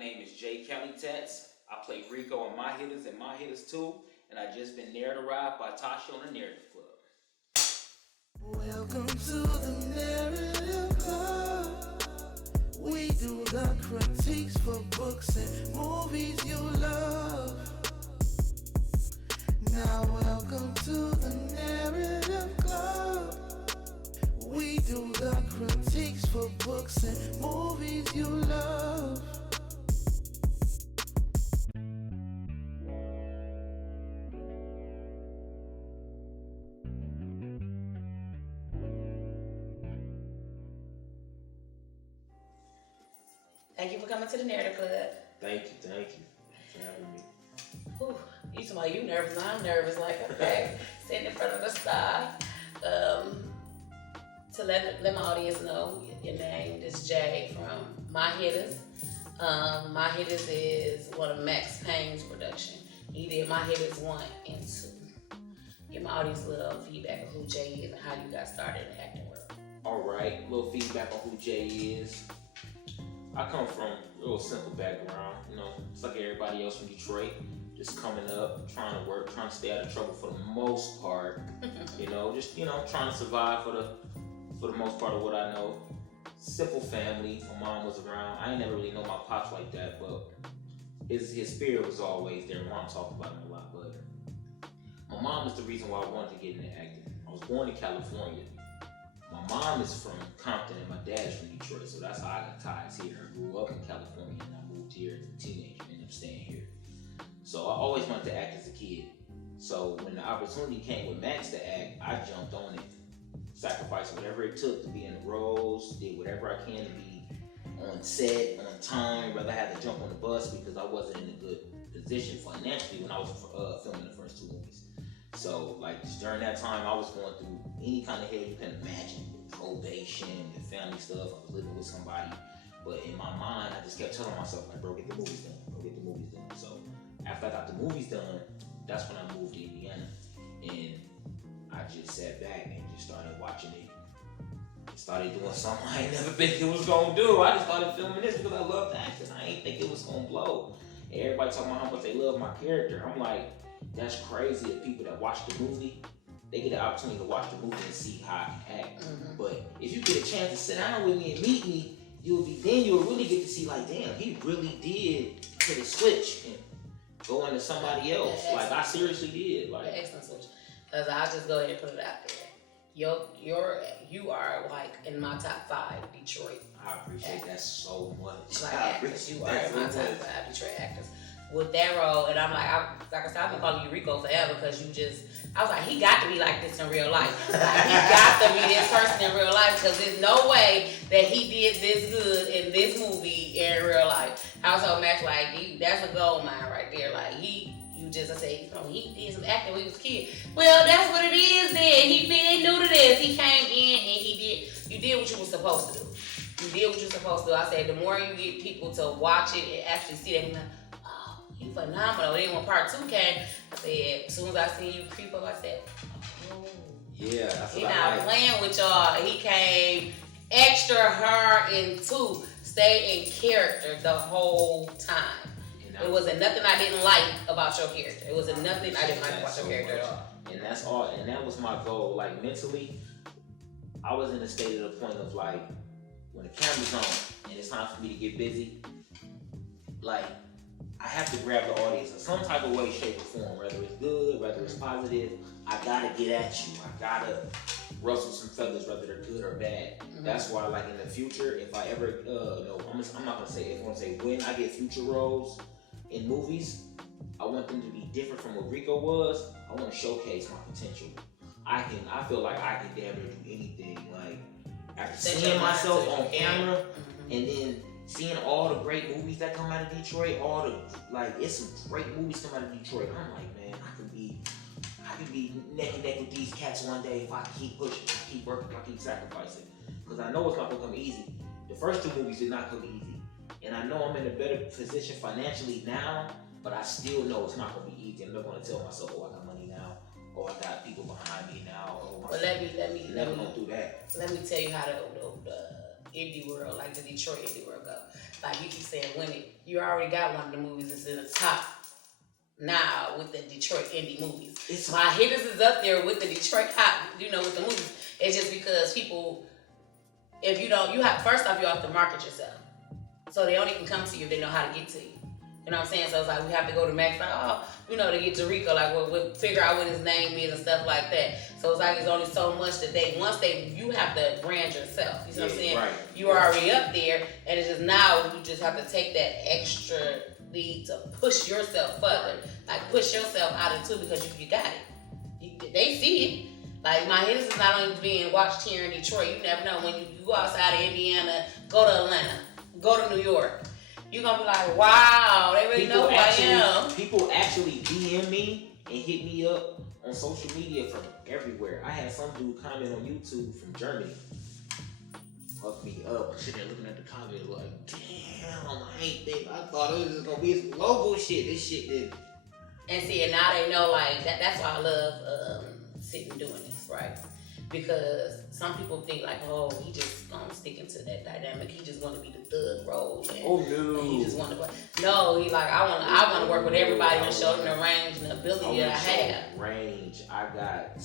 name is J. Kelly Tats. I play Rekko on My Hittas and My Hittas 2, and I just been narrated by Tasha on the Narrative Club. Welcome to the Narrative Club. We do the critiques for books and movies you love. Now welcome to the Narrative Club. We do the critiques for books and movies you love. Thank you for coming to the Narrative Club. Thank you for having me. Whew, you talking about you nervous, I'm nervous, like, okay, sitting in front of the star. To let my audience know, your name is Jay from My Hittas. My Hittas is one of Max Payne's production. He did My Hittas 1 and 2. Give my audience a little feedback of who Jay is and how you got started in the acting world. All right, a little feedback on who Jay is. I come from a real simple background, it's like everybody else from Detroit, just coming up, trying to work, trying to stay out of trouble for the most part, trying to survive for the most part of what I know. Simple family, my mom was around. I ain't never really know my pops like that, but his spirit was always there. Mom talked about him a lot, but my mom is the reason why I wanted to get into acting. I was born in California. My mom is from Compton and my dad is from Detroit, so that's how I got ties here. I grew up in California and I moved here as a teenager and ended up staying here. So I always wanted to act as a kid. So when the opportunity came with Max to act, I jumped on it. Sacrificed whatever it took to be in the roles, did whatever I can to be on set, on time. Rather I had to jump on the bus because I wasn't in a good position financially when I was filming the first 2 movies. So during that time, I was going through any kind of hell you can imagine, with probation, with family stuff. I was living with somebody, but in my mind, I just kept telling myself, bro, get the movies done. So after I got the movies done, that's when I moved to Indiana, and I just sat back and just started watching it. Started doing something I ain't never think it was gonna do. I just started filming this because I loved acting. I ain't think it was gonna blow. And everybody talking about how much they love my character. I'm like, that's crazy that people that watch the movie, they get the opportunity to watch the movie and see how I can act. Mm-hmm. But if you get a chance to sit down with me and meet me, you'll really get to see damn, he really did hit a switch and go into somebody else. I seriously did. Excellent switch. Because I'll just go ahead and put it out there. You are in my top 5 Detroit. I appreciate actors. That so much. Actors, you are in my top 5 Detroit actors. With that role, and I'm I've been calling you Rekko forever because I was like, he got to be like this in real life. He got to be this person in real life because there's no way that he did this good in this movie in real life. I was so Max that's a gold mine right there. He did some acting when he was a kid. Well, that's what it is then. He been new to this. He came in and you did what you were supposed to do. You did what you're supposed to do. I said, the more you get people to watch it and actually see that, you phenomenal. Then when part 2 came, I said, as soon as I seen you creep up, I said, oh. Yeah, that's he what not playing with y'all. He came extra hard and 2, stayed in character the whole time. It wasn't nothing I didn't like about your character. It wasn't nothing I didn't like about your character at all. And that's all. And that was my goal. Mentally, I was in a state of the point of when the camera's on and it's time for me to get busy, I have to grab the audience in some type of way, shape, or form. Whether it's good, whether it's positive, I gotta get at you. I gotta rustle some feathers, whether they're good or bad. Mm-hmm. That's why, in the future, if I ever, I'm not gonna say if, I'm gonna say when I get future roles in movies, I want them to be different from what Rekko was. I want to showcase my potential. I feel like I can damn near do anything. After seeing myself on camera, and then seeing all the great movies that come out of Detroit, it's some great movies come out of Detroit. I'm like, man, I could be neck and neck with these cats one day if I keep pushing, if I keep working, if I keep sacrificing. Because I know it's not gonna come easy. The first 2 movies did not come easy. And I know I'm in a better position financially now, but I still know it's not gonna be easy. I'm not gonna tell myself, I got money now, or I got people behind me now. Let me never gonna do that. Let me tell you how the indie world, the Detroit indie world go. You keep saying when you already got one of the movies that's in the top now with the Detroit indie movies. My Hittas is up there with the Detroit hot, with the movies. It's just because people, if you don't, first off, you have to market yourself. So they only can come to you if they know how to get to you. You know what I'm saying? So it's like we have to go to Max, to get to Rekko, like we'll figure out what his name is and stuff like that. So it's like it's only so much that you have to brand yourself. You know what I'm saying? Right. You are already up there, and it's just now you just have to take that extra lead to push yourself further. Like push yourself out into because you got it. They see it. Like my Hittas is not only being watched here in Detroit. You never know when you go outside of Indiana, go to Atlanta, go to New York. You're gonna be like, wow, they really know who I am. People actually DM me and hit me up on social media from everywhere. I had some dude comment on YouTube from Germany. Fuck me up. I'm sitting there looking at the comments like, damn, I thought it was gonna be some local shit. This shit didn't. And see, and now they know, like, that's why I love sitting doing this, right? Because some people think like, oh, he just stick into that dynamic. He just want to be the thug role. And he just want to. No, he like, I want to work with everybody and show them the range and the ability that I have. Range, I got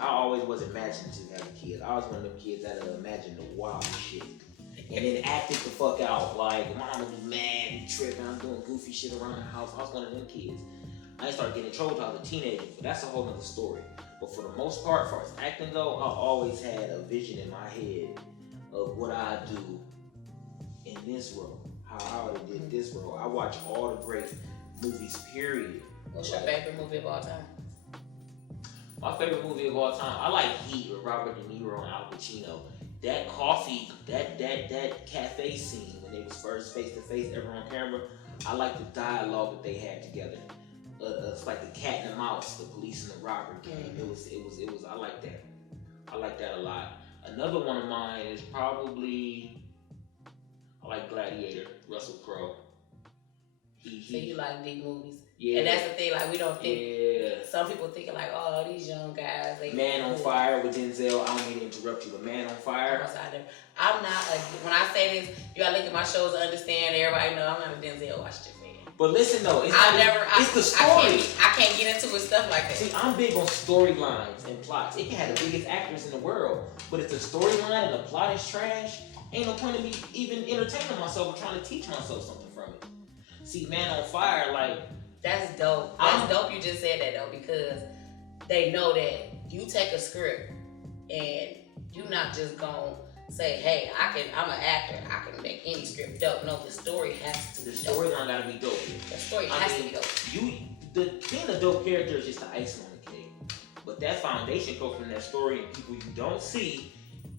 I always was imaginative as a kid. I was one of them kids that imagined the wild shit. And then acted the fuck out. Like, mama be mad, be tripping, I'm doing goofy shit around the house. I was one of them kids. I didn't start getting in trouble until I was a teenager, but that's a whole other story. But for the most part, as far as acting go, I always had a vision in my head of what I do in this role, how I would have did this role. I watch all the great movies, period. What's your favorite movie of all time? My favorite movie of all time, I like Heat with Robert De Niro and Al Pacino. That coffee, that cafe scene when they was first face to face, ever on camera. I like the dialogue that they had together. It's like the cat and the mouse, the police and the robber game. It was. I like that. I like that a lot. Another one of mine is probably, I like Gladiator, Russell Crowe. So you like big movies? Yeah. And that's the thing, like we don't think. Yeah. Some people thinking like, oh, these young guys. Man on Fire with Denzel. I don't mean to interrupt you, but Man on Fire. I'm not. When I say this, you gotta look at my shows to understand. Everybody know I'm not a Denzel Washington. But listen though, it's the story. I can't get into it stuff like that. See, I'm big on storylines and plots. It can have the biggest actors in the world, but if the storyline and the plot is trash, ain't no point in me even entertaining myself or trying to teach myself something from it. See, Man on Fire, like that's dope. That's dope. You just said that though, because they know that you take a script and you're not just gonna say, hey, I'm an actor, I can make any script dope. No, the story has to be dope. The storyline gotta be dope. The story has to be dope. Being a dope character is just the icing on the cake. But that foundation comes from that story and people you don't see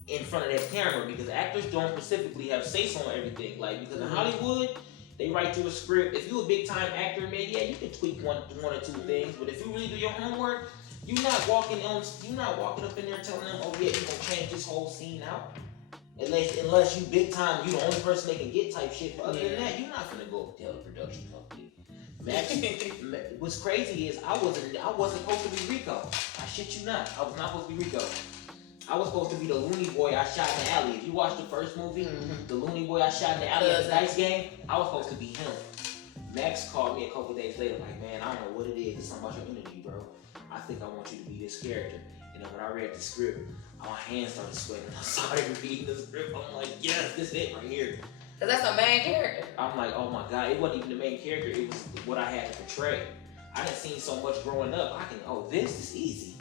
in front of that camera, because actors don't specifically have say-so on everything. Like, because in Hollywood, they write you a script. If you're a big-time actor, maybe, yeah, you can tweak one or two things, but if you really do your homework, you're not walking up in there telling them, oh yeah, you're gonna change this whole scene out. Unless you big time, you the only person they can get type shit. But other than that, you're not gonna go tell the production company. What's crazy is I wasn't supposed to be Rekko. I shit you not. I was not supposed to be Rekko. I was supposed to be the loony boy I shot in the alley. If you watched the first movie, the loony boy I shot in the alley at the dice game, I was supposed to be him. Max called me a couple days later, like, man, I don't know what it is. It's something about your energy, bro. I think I want you to be this character. And then when I read the script, my hands started sweating. I started reading the script. I'm like, yes, this is it right here. Cause that's a main character. I'm like, oh my God, it wasn't even the main character. It was what I had to portray. I done seen so much growing up. This is easy.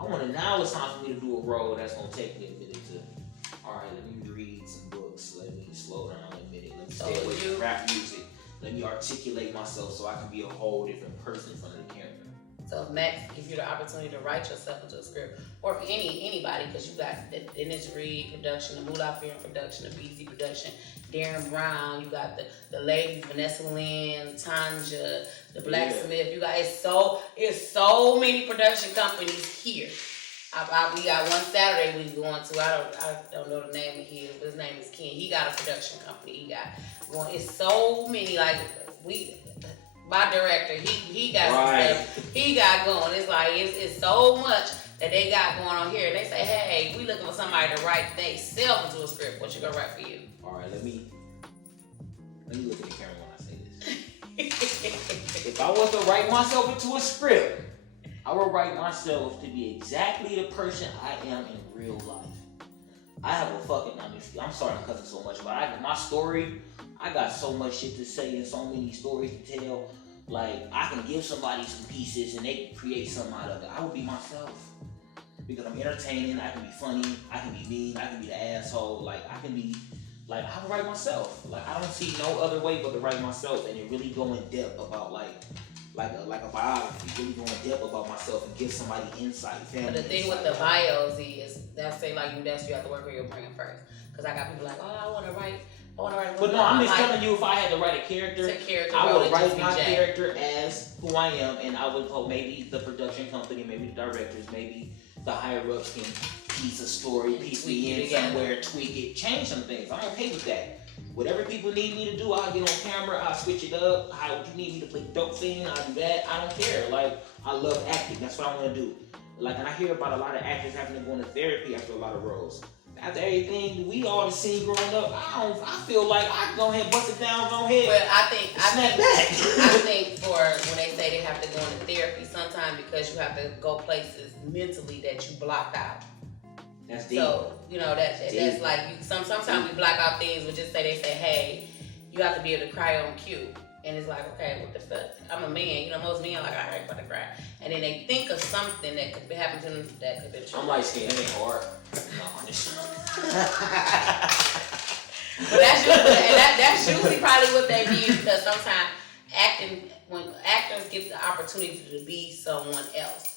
Now it's time for me to do a role that's gonna take me a minute to, all right, let me read some books. Let me slow down a minute. Let me stay away from rap music. Let me articulate myself so I can be a whole different person in front of the camera. So Max gives you the opportunity to write yourself into a script, or for anybody, because you got the Dennis Reed production, the Moolah Film production, the BZ production, Darren Brown, you got the ladies, Vanessa Lynn, Tanja, the Blacksmith. You got it's so many production companies here. We got one Saturday we going to. I don't know the name of his, but his name is Ken. He got a production company. He got going. It's so many my director, he got some stuff he got going. It's like it's so much that they got going on here. They say, hey, we looking for somebody to write themselves into a script. What you gonna write for you? All right, let me look at the camera when I say if I was to write myself into a script, I would write myself to be exactly the person I am in real life. I have a fucking, I'm sorry I'm cussing so much, but my story, I got so much shit to say and so many stories to tell. Like, I can give somebody some pieces and they can create something out of it. I would be myself. Because I'm entertaining, I can be funny, I can be mean, I can be the asshole. Like, I can be, like, I would write myself. Like, I don't see no other way but to write myself and it really go in depth about, like a biography, really go in depth about myself and give somebody insight, family. But the thing with the bios is, that's say like you have to work on your brain first. Because I got people like, oh, I want to write. But no, I'm just telling you, if I had to write a character, I would write my character as who I am, and I would hope maybe the production company, maybe the directors, maybe the higher ups can piece a story, piece me in somewhere, tweak it, change some things. I'm okay with that. Whatever people need me to do, I'll get on camera, I'll switch it up. How you need me to play dope scene, I'll do that. I don't care. Like, I love acting. That's what I want to do. Like, and I hear about a lot of actors having to go into therapy after a lot of roles. After everything we all seen growing up, I feel like I can go ahead and bust it down, go ahead. Well, I think for when they say they have to go into therapy, sometimes because you have to go places mentally that you blocked out. That's deep. So, you know, that's like, sometimes we block out things, we just they say, hey, you have to be able to cry on cue. And it's like, okay, what the fuck? I'm a man. You know, most men are like, I ain't about to cry. And then they think of something that could happen to them that could be true. I'm like, it ain't hard. No, I'm just... But that's usually probably what they mean, because sometimes when actors get the opportunity to be someone else.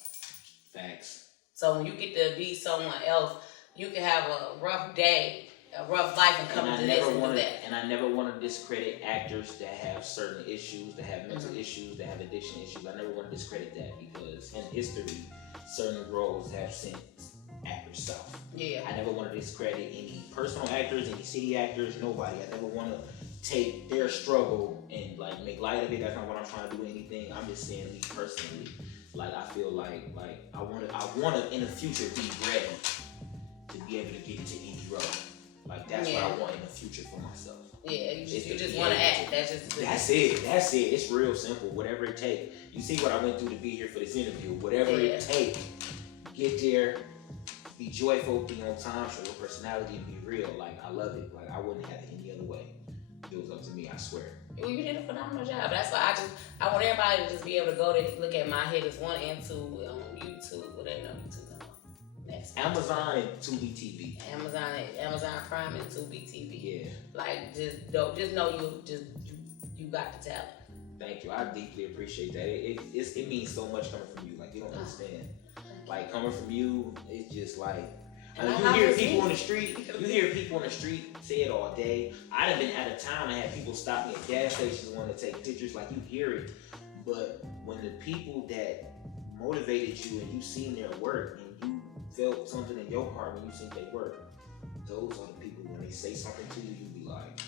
Facts. So when you get to be someone else, you can have a rough day, a rough life, and come to this and do that. And I never want to discredit actors that have certain issues, that have mental issues, that have addiction issues. I never want to discredit that, because in history, certain roles have sent actors south. Yeah. I never want to discredit any personal actors, any city actors, nobody. I never want to take their struggle and like make light of it. That's not what I'm trying to do anything. I'm just saying, me personally, like I feel like I want to in the future be ready to be able to get into any role. Like that's what I want in the future for myself. Yeah, you just want to act. That's it. It's real simple. Whatever it takes. You see what I went through to be here for this interview. Whatever it takes, get there. Be joyful, be on time, show your personality, and be real. Like, I love it. Like, I wouldn't have it any other way. If it was up to me, I swear. Well, you did a phenomenal job. That's why I want everybody to just be able to go there, look at my Hittas 1 and 2 on YouTube. Well, they know YouTube now. Next. Amazon and Tubi TV. Amazon Prime and Tubi TV. Yeah. Like, just know you got the talent. Thank you. I deeply appreciate that. It means so much coming from you. Like, you don't understand. Like, coming from you, it's just like, you hear people on the street say it all day. I done been out of town and had people stop me at gas stations wanting to take pictures. Like, you hear it. But when the people that motivated you and you seen their work and you felt something in your heart when you seen their work, those are the people, when they say something to you, you be like,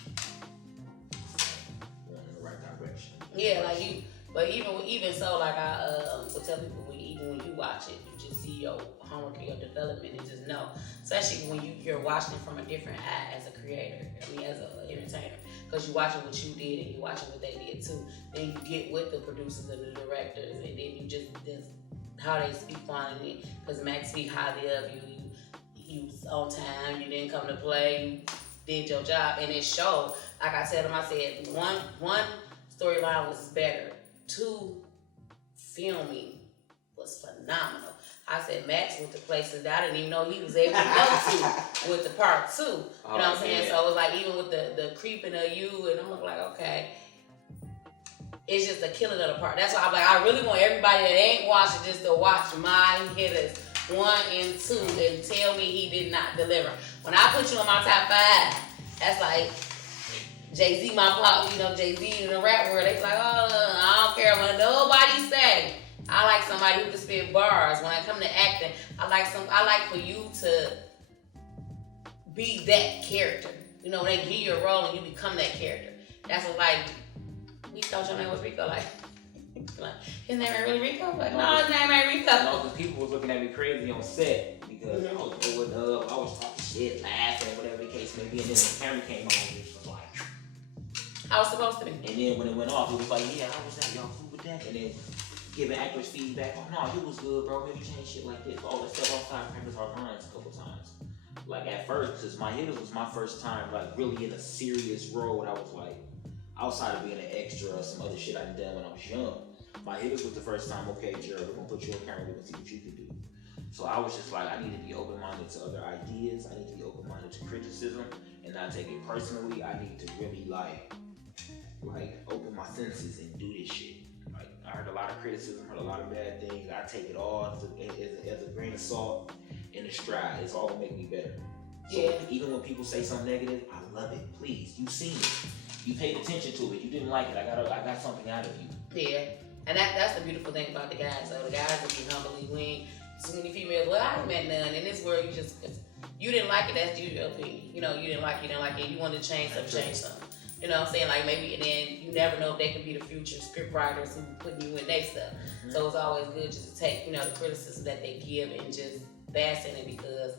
going in the right direction. Yeah, like you. But even so, like I would tell people, even when you watch it, you just see your homework and your development, and just know, especially when you're watching it from a different eye as a creator, as an entertainer, because you're watching what you did and you're watching what they did too. Then you get with the producers and the directors, and then you just how they speak on it, because Max speak highly of you. You was on time, you didn't come to play, you did your job, and it showed. Like I said, one storyline was better. 2, filming was phenomenal. I said Max went to places that I didn't even know he was able to go to with the part 2. You know what I'm saying? Yeah. So it was like, even with the creeping of you, and I'm like, okay. It's just the killing of the part. That's why I'm like, I really want everybody that ain't watching just to watch my Hittas 1 and 2 and tell me he did not deliver. When I put you in my top 5, that's like Jay-Z, my pop, Jay-Z in the rap world, they be like, oh, I don't care what nobody say. I like somebody who can spit bars. When I come to acting, I like for you to be that character. When they give you a role and you become that character. That's what, like, we thought your name was Rekko, like his name ain't really Rekko? Like, no, his name ain't Rekko. No, because people was looking at me crazy on set because I was going up, I was talking shit, laughing, whatever the case may be, and then the camera came on and it was like, I was supposed to be. And then when it went off, it was like, yeah, how was that? Y'all flew with that, and then giving actors feedback. Oh no, it was good, bro. Maybe change shit like this. All that stuff outside practice our lines a couple times. Like at first, cause my Hittas was my first time like really in a serious role. And I was like outside of being an extra or some other shit I done when I was young. My Hittas was the first time. Okay, Jerald, we're gonna put you on camera. We're gonna see what you can do. So I was just like, I need to be open-minded to other ideas. I need to be open-minded to criticism and not take it personally. I need to really like open my senses and do this shit. Like I heard a lot of criticism, heard a lot of bad things. I take it all as a grain of salt in a stride. It's all gonna make me better. So even when people say something negative, I love it. Please, you've seen it. You paid attention to it. You didn't like it. I got something out of you. Yeah. And that's the beautiful thing about the guys. So the guys will be humbly wing. So many females, well, I ain't met none. In this world, you didn't like it, that's your opinion. You know, you didn't like it, you wanted to change something. You know what I'm saying? Like maybe, and then you never know if they could be the future script writers who putting you in their stuff. Mm-hmm. So it's always good just to take, the criticism that they give and just bask in it because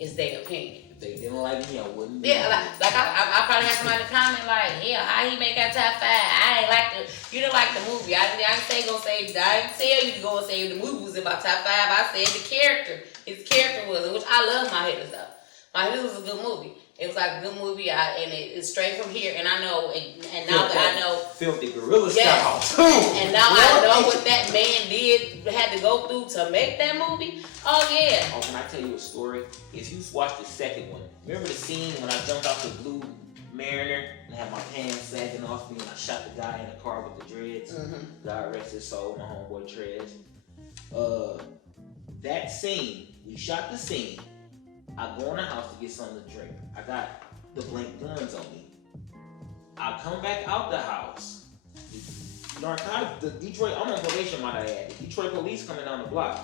it's their opinion. If they didn't like me, I wouldn't. Yeah, like I probably had somebody comment like, yeah, how he make that top 5? I ain't like you didn't like the movie. I didn't tell you to go and say the movie was in my top 5. I said his character was, which I love my Hittas though. My Hittas was a good movie. It was like a good movie, and it's straight from here. And I know, and now that I know, filthy gorilla style too. And now I know what that man had to go through to make that movie. Oh yeah. Oh, can I tell you a story? If you watch the second one, remember the scene when I jumped off the blue Mariner and I had my pants sagging off me and I shot the guy in the car with the dreads? Mm-hmm. God rest his soul, my homeboy Trez. That scene, we shot the scene. I go in the house to get something to drink. I got the blank guns on me. I come back out the house. The Detroit, I'm on probation, might I add. The Detroit police coming down the block.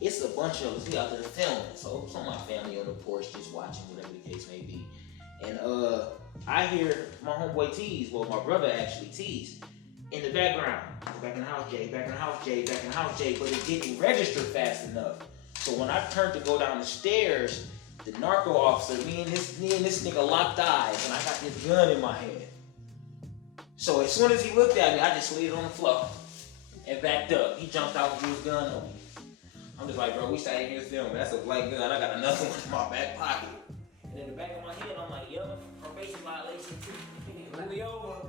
It's a bunch of us. We out there filming. So some of my family on the porch just watching, whatever the case may be. And I hear my homeboy tease, well, my brother actually tease, in the background. Back in the house, Jay. Back in the house, Jay. Back in the house, Jay. But it didn't register fast enough. So when I turned to go down the stairs, the narco officer, me and this nigga locked eyes, and I got this gun in my hand. So as soon as he looked at me, I just slid on the floor and backed up. He jumped out and threw his gun on me. I'm just like, bro, we sat in here filming. That's a blank gun. I got another one in my back pocket. And in the back of my head, I'm like, yo, probation violation too. Move me over.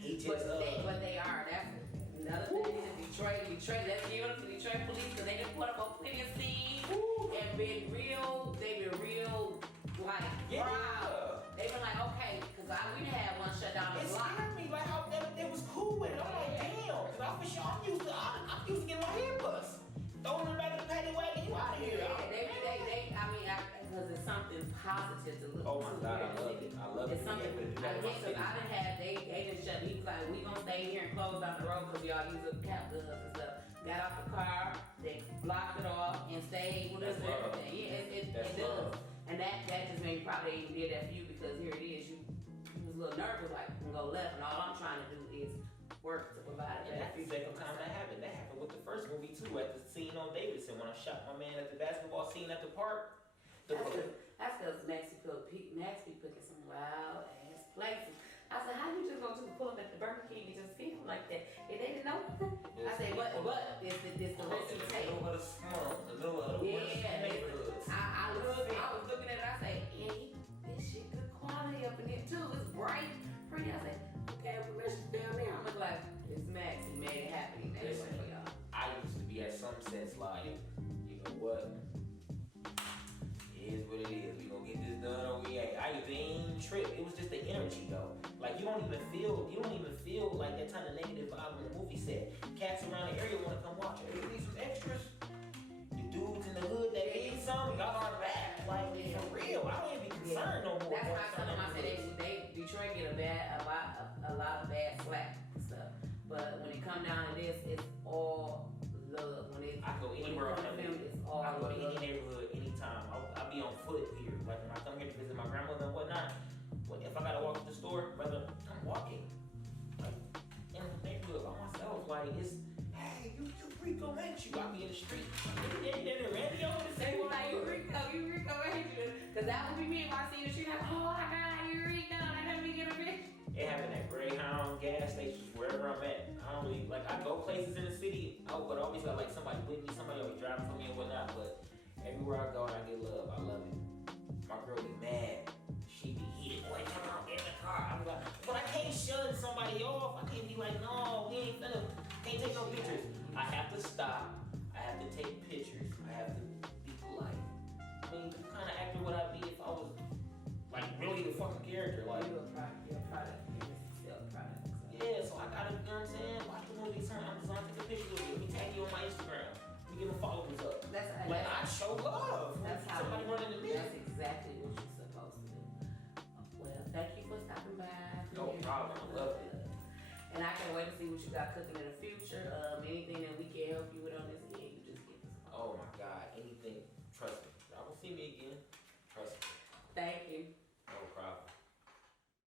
He just but they are. That's another thing in Detroit. Let's give it up to Detroit police because they just put up a plenty of scenes and been real. They've been real, like, proud. They've been like, okay, because we didn't have one shut down the block. It scared me, like, they was cool with it. I'm like, damn, because I'm used to getting my hair bust. Throwing it back in the paddy wagon, you out of here. Because it's something positive to look Oh my God, I love it. I love it's it. Something, they didn't shut. He was like, we gonna stay here and close down the road because y'all use up cap guns and stuff. Got off the car, they blocked it off and stayed with us and everything. Yeah, it does. And that just made me proud they even did that for you because here it is. You was a little nervous, like, I'm gonna go left, and all I'm trying to do is work to provide that. That feedback of time that happened. That happened with the first movie too, at the scene on Davidson when I shot my man at the basketball scene at the park. That's because Max be picking some wild ass places. I said, how you just gonna pull up at the Burger King and just film like that? If they didn't know, I said, what is the risk you take? The middle of the worst neighborhoods. I was looking at it, I said, yeah, this shit good quality up in here too. It's bright, pretty. I said, okay, we're down there. I'm like, it's Max. He made it happen. He made it for y'all. I used to be at some sense like, you know what? It is what it is. We gonna get this done or we ain't. I used to even trip. It was just the energy though. Like you don't even feel like that kind of negative vibe on the movie set. Cats around the area wanna come watch it. These some extras. The dudes in the hood that need some, y'all are back. Like for real. I don't even be concerned no more. That's why I told them I said Detroit get a lot of bad slack and stuff. But when it come down to this, it's all love. I go anywhere on the film, it's all I go to love. any neighborhood anytime. I'll be on foot here. Like when I come here to visit my grandmother and whatnot. If I gotta walk to the store, brother, I'm walking. Like in the neighborhood by myself. Like it's, hey, you Rekko, ain't you? I be in the street. Randy over the They same were like, you Rekko, ain't you? Cause that would be me if I see the street like, oh my God, you Rekko, let me get a picture. It happened at Greyhound gas stations, wherever I'm at. I don't normally, like, I go places in the city, but always got, like, somebody with me, somebody always driving for me and whatnot, but everywhere I go, I get love. I love it. My girl be mad. She be heated. Boy, come on, get in the car. I'm like, but I can't shut somebody off. I can't be like, no, we ain't finna, can't take no pictures. I have to stop. I have to take pictures. I have to be polite. I mean, the kind of actor would I be if I was, like, really the fucking character? Like, You're a product. You're a product. So. yeah, so I gotta, you know what I'm saying? Watch the movie, I'm just gonna take a picture of you. Let me tag you on my Instagram. Let me get my followers up. That's how like, I show love. That's how somebody running to me. That's exactly what you're supposed to do. Well, thank you for stopping by. No problem. I love it. And I can't wait to see what you got cooking in the future. Anything that we can help you with on this end, you just give us a call. Oh my God, anything. Trust me. Y'all will see me again. Trust me. Thank you.